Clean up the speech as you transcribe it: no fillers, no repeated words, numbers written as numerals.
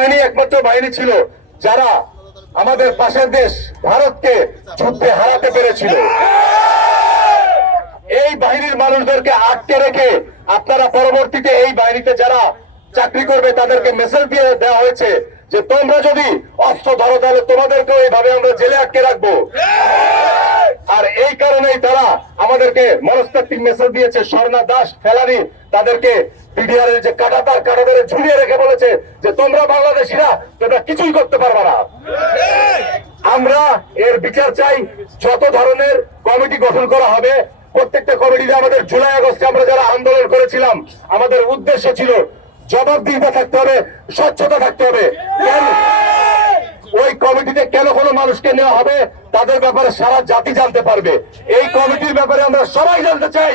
বাহিনী একমাত্র বাহিনী ছিল যারা আমাদের পাশের দেশ ভারতকে যুদ্ধে হারাতে পেরেছিল। এই বাহিনীর মানুষদেরকে আটকে রেখে আপনারা পরবর্তীতে এই বাহিনীতে যারা চাকরি করবে তাদেরকে মেসেজ দিয়ে দেওয়া হয়েছে যে তোমরা যদি অস্ত্র ধরো তাহলে তোমাদেরকে এইভাবে আমরা জেলে আটকে রাখবো। আর এই কারণেই তারা আমাদেরকে মনস্তাত্ত্বিক মেসেজ দিয়েছে। স্বর্ণা দাস ফেলানি তাদেরকে পিডিআর এর যে কাটাতারে ঝুলিয়ে রেখে বলেছে যে তোমরা বাংলাদেশিরা তোমরা কিছুই করতে পারবে না। আমরা এর বিচার চাই। যত ধরনের কমিটি গঠন করা হবে প্রত্যেকটা কমিটিতে আমাদের জুলাই আগস্টে আমরা যারা আন্দোলন করেছিলাম আমাদের উদ্দেশ্য ছিল জবাবদিহিতা থাকতে হবে, স্বচ্ছতা থাকতে হবে। ওই কমিটিতে কেন কোনো মানুষকে নেওয়া হবে তাদের ব্যাপারে সারা জাতি জানতে পারবে। এই কমিটির ব্যাপারে আমরা সবাই জানতে চাই।